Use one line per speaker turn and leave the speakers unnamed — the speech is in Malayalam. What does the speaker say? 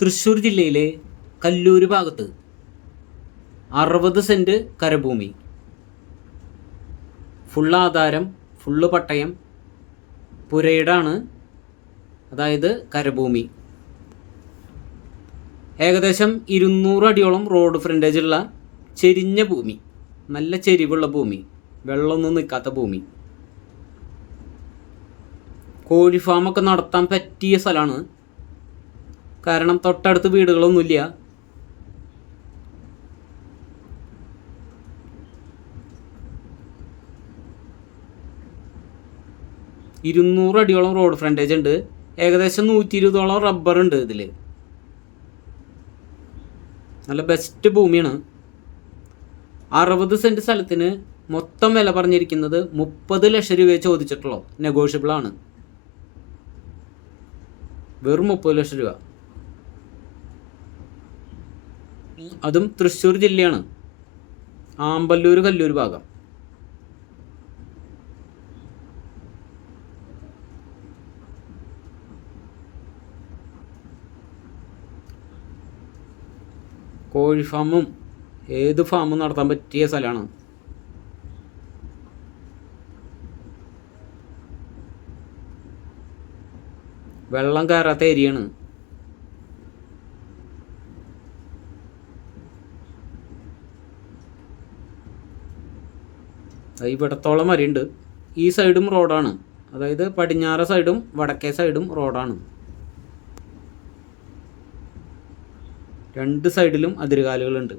തൃശ്ശൂർ ജില്ലയിലെ കല്ലൂർ ഭാഗത്ത് അറുപത് സെന്റ് കരഭൂമി. ഫുള്ള് ആധാരം ഫുള്ള് പട്ടയം പുരയിടാണ് അതായത് കരഭൂമി. ഏകദേശം ഇരുന്നൂറ് അടിയോളം റോഡ് ഫ്രണ്ടേജ് ഉള്ള ചെരിഞ്ഞ ഭൂമി നല്ല ചെരിവുള്ള ഭൂമി വെള്ളമൊന്നും നിൽക്കാത്ത ഭൂമി. കോഴി ഫാമൊക്കെ നടത്താൻ പറ്റിയ സ്ഥലമാണ് കാരണം തൊട്ടടുത്ത് വീടുകളൊന്നുമില്ല. ഇരുന്നൂറ് അടിയോളം റോഡ് ഫ്രണ്ടേജ് ഉണ്ട്. ഏകദേശം നൂറ്റി ഇരുപതോളം റബ്ബർ ഉണ്ട് ഇതിൽ നല്ല ബെസ്റ്റ് ഭൂമിയാണ്. അറുപത് സെന്റ് സ്ഥലത്തിന് മൊത്തം വില പറഞ്ഞിരിക്കുന്നത് മുപ്പത് ലക്ഷം രൂപയെ ചോദിച്ചിട്ടുള്ളൂ നെഗോഷ്യബിൾ ആണ്. വെറും മുപ്പത് ലക്ഷം രൂപ. അതും തൃശ്ശൂർ ജില്ലയാണ്. ആമ്പല്ലൂർ കല്ലൂർ ഭാഗം. കോഴി ഫാമും ഏത് ഫാമും നടത്താൻ പറ്റിയ സ്ഥലമാണ്. വെള്ളം കയറാത്ത ഏരിയയാണ്. അത് ഇവിടത്തോളം വരെയുണ്ട്. ഈ സൈഡും റോഡാണ് അതായത് പടിഞ്ഞാറ സൈഡും വടക്കേ സൈഡും റോഡാണ് രണ്ട് സൈഡിലും അതിരുകാലുകളുണ്ട്.